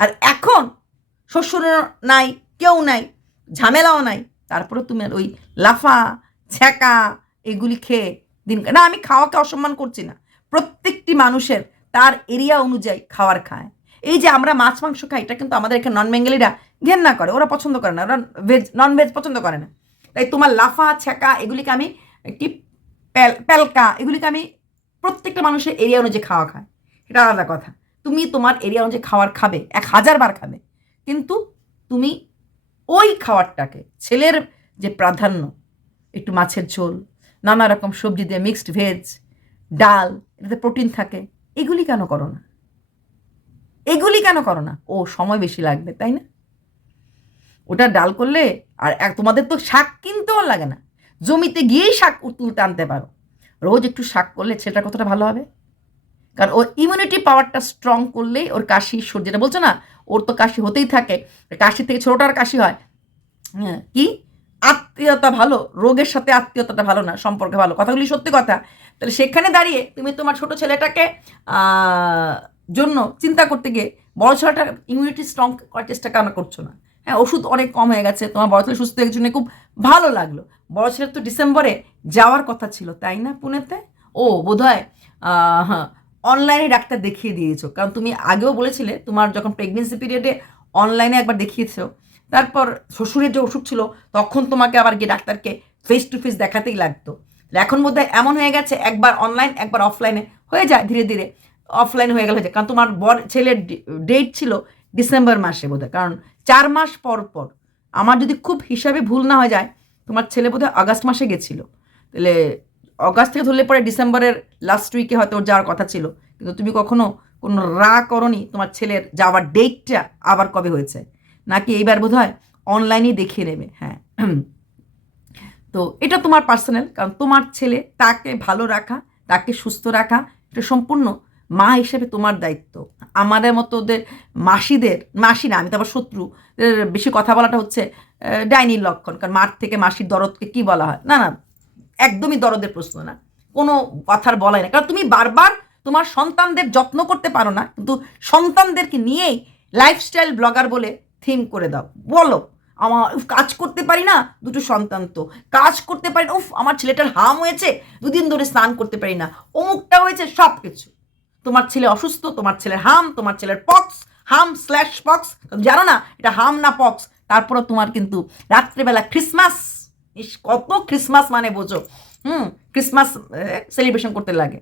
আর এখন শ্বশুরও নাই, কেউ নাই, ঝামেলাও নাই, তারপরে তুমি ওই লাফা ছ্যাঁকা এগুলি খেয়ে দিন না। আমি খাওয়াকে অসম্মান করছি না, প্রত্যেকটি মানুষের তার এরিয়া অনুযায়ী খাওয়ার খায়। এই যে আমরা মাছ মাংস খাই, এটা কিন্তু আমাদের এখানে নন বেঙ্গলিরা ঘেন্না করে, ওরা পছন্দ করে না, ওরা নন ভেজ পছন্দ করে না। তাই তোমার লাফা ছ্যাঁকা এগুলিকে আমি কি প্যালকা এগুলিকে আমি প্রত্যেকটা মানুষের এরিয়া অনুযায়ী খাওয়া খায়, এটা আলাদা কথা। তুমি তোমার এরিয়া অনুযায়ী খাবার খাবে, 1000 বার খাবে, কিন্তু তুমি ওই খাবারটাকে, ছেলের যে প্রাধান্য, একটু মাছের ঝোল, নানা রকম সবজি দিয়ে মিক্সড ভেজ, ডাল, এটাতে প্রোটিন থাকে, এগুলি কেন করো না? এগুলি কেন করো না? ও সময় বেশি লাগবে, তাই না? ওটা ডাল করলে, আর তোমাদের তো শাক কিনতেও লাগে না, জমিতে গিয়েই শাক তুলতে আনতে পারো। রোজ একটু শাক করলে ছেলেটা কতটা ভালো হবে। কারণ ওর ইমিউনিটি পাওয়ারটা স্ট্রং করলেই ওর কাশি, যেটা বলছো না, ওর তো কাশি হতেই থাকে, কাশি থেকে ছোটোটার কাশি হয়। হ্যাঁ, কি আত্মীয়তা ভালো, রোগের সাথে আত্মীয়তাটা ভালো না, সম্পর্কে ভালো, কথাগুলি সত্যি কথা। তাহলে সেখানে দাঁড়িয়ে তুমি তোমার ছোট ছেলেটাকে জন্য চিন্তা করতে গিয়ে বড় ছেলেটার ইমিউনিটি স্ট্রং করার চেষ্টা কেন করছো না? হ্যাঁ, ওষুধ অনেক কম হয়ে গেছে, তোমার বড় ছেলে সুস্থ হয়ে গেছে, খুব ভালো লাগলো। বড় ছেলের তো ডিসেম্বরে যাওয়ার কথা ছিল, তাই না, পুনেতে? ও বোধহয় অনলাইনে ডাক্তার দেখিয়ে দিয়েছো, কারণ তুমি আগেও বলেছিলে তোমার যখন প্রেগনেন্সি পিরিয়ডে অনলাইনে একবার দেখিয়েছো, তারপর শ্বশুরের যে অসুখ ছিল তখন তোমাকে আবার গিয়ে ডাক্তারকে ফেস টু ফেস দেখাতেই লাগতো। এখন বোধহয় এমন হয়ে গেছে একবার অনলাইন একবার অফলাইনে হয়ে যায়, ধীরে ধীরে অফলাইন হয়ে গেলে, কারণ তোমার ছেলের ডেট ছিল ডিসেম্বর মাসে বোধহয়, কারণ 4 মাস পর পর, আমার যদি খুব হিসাবে ভুল না হয়ে যায় তোমার ছেলে বোধহয় আগস্ট মাসে গেছিলো, তাহলে অগাস্ট থেকে ধরলে পরে ডিসেম্বরের লাস্ট উইকে হয়তো ওর যাওয়ার কথা ছিল, কিন্তু তুমি কখনো কোনো করনি তোমার ছেলের যাওয়ার ডেটটা আবার কবে হয়েছে, নাকি এইবার বোধ হয় অনলাইনেই দেখিয়ে নেবে। হ্যাঁ, তো এটা তোমার পার্সোনাল, কারণ তোমার ছেলে, তাকে ভালো রাখা, তাকে সুস্থ রাখা, এটা সম্পূর্ণ মা হিসেবে তোমার দায়িত্ব। আমাদের মতো ওদের মাসিদের, মাসি না, আমি তো আবার শত্রু, বেশি কথা বলাটা হচ্ছে ডাইনির লক্ষণ, কারণ মার থেকে মাসির দরদকে কি বলা হয়, না না, একদমই দরদের প্রশ্ন না, কোনো কথার বলাই না, কারণ তুমি বারবার তোমার সন্তানদের যত্ন করতে পারো না, কিন্তু সন্তানদেরকে নিয়েই লাইফস্টাইল ব্লগার বলে থিম করে দাও, বলো আমার কাজ করতে পারি না, দুটো সন্তান তো, কাজ করতে পারি না, আমার ছেলেটার হাম হয়েছে, 2 দিন ধরে স্নান করতে পারি না, অমুকটা হয়েছে, সব কিছু। তোমার ছেলে অসুস্থ, তোমার ছেলের হাম, তোমার ছেলের পক্স, হাম স্ল্যাশ পক্স, জানো না এটা হাম না পক্স, তারপরে তোমার কিন্তু রাত্রেবেলা ক্রিসমাস, কত ক্রিসমাস মানে বোঝো, ক্রিসমাস সেলিব্রেশন করতে লাগে।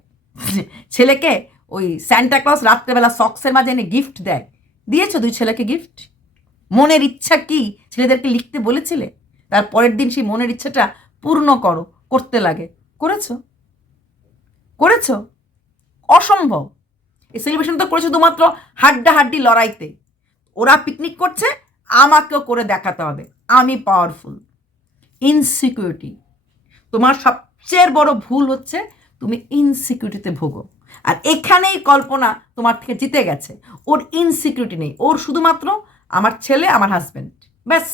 ছেলেকে ওই স্যান্টা ক্লজ রাত্রেবেলা সক্সের মাঝে এনে গিফট দেয়, দিয়েছো 2 ছেলেকে গিফট? মনের ইচ্ছা কি ছেলেদেরকে লিখতে বলেছিলে? তার পরের দিন সেই মনের ইচ্ছাটা পূর্ণ করো, করতে লাগে, করেছো? করেছো? অসম্ভব। এই সেলিব্রেশন তো করেছো শুধুমাত্র হাড্ডাহাড্ডি লড়াইতে, ওরা পিকনিক করছে, আমাকেও করে দেখাতে হবে আমি পাওয়ারফুল। ইনসিকিউরিটি, তোমার সবচেয়ে বড় ভুল হচ্ছে তুমি ইনসিকিউরিটিতে ভোগো, আর এখানেই কল্পনা তোমার থেকে জিতে গেছে। ওর ইনসিকিউরিটি নেই, ওর শুধুমাত্র আমার ছেলে, আমার হাজব্যান্ড, ব্যাস,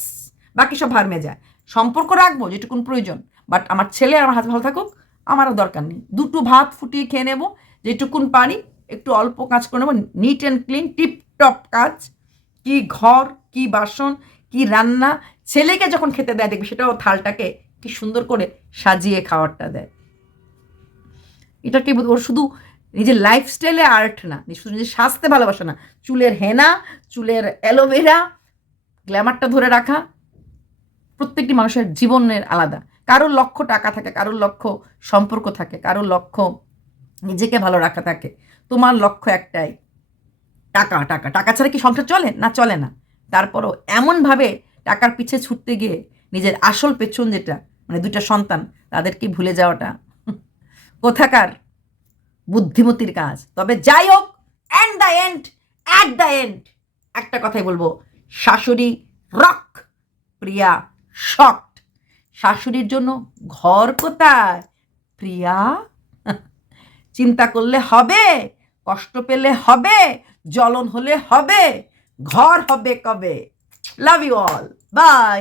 বাকি সব হারমে যায়। সম্পর্ক রাখবো যেটুকুন প্রয়োজন, বাট আমার ছেলে আর আমার হাজব্যান্ড ভালো থাকুক, আমারও দরকার নেই। 2টো ভাত ফুটিয়ে খেয়ে নেবো, যেটুকুন পারি একটু অল্প কাজ করে নেবো, নিট অ্যান্ড ক্লিন, টিপটপ কাজ, কি ঘর, কি বাসন, কি রান্না, ছেলেকে যখন খেতে দেয় দেখবে সেটাও থালটাকে কি সুন্দর করে সাজিয়ে খাওয়ারটা দেয়। এটাকে ওর শুধু নিজের লাইফস্টাইলে আর্ট না, শুধু নিজের স্বাস্থ্যে ভালোবাসা না, চুলের হেনা, চুলের অ্যালোভেরা, গ্ল্যামারটা ধরে রাখা। প্রত্যেকটি মানুষের জীবনের আলাদা, কারোর লক্ষ্য টাকা থাকে, কারোর লক্ষ্য সম্পর্ক থাকে, কারোর লক্ষ্য নিজেকে ভালো রাখা থাকে। তোমার লক্ষ্য একটাই, টাকা। টাকা টাকা ছাড়া কি সংসার চলে? না, চলে না। তারপরও এমনভাবে টাকার পিছে ছুটতে গিয়ে নিজের আসল পেছন যেটা, মানে 2টা সন্তান, তাদেরকে ভুলে যাওয়াটা কোথাকার বুদ্ধিমতির কাজ। তবে যাই হোক, অ্যাট দ্য এন্ড একটা কথাই বলবো, শাশুড়ি রক, প্রিয়া শক্ট। শাশুড়ির জন্য ঘর কোথায় প্রিয়া? চিন্তা করলে হবে, কষ্ট পেলে হবে, জ্বলন হলে হবে, ঘর হবে কবে? Love you all, by.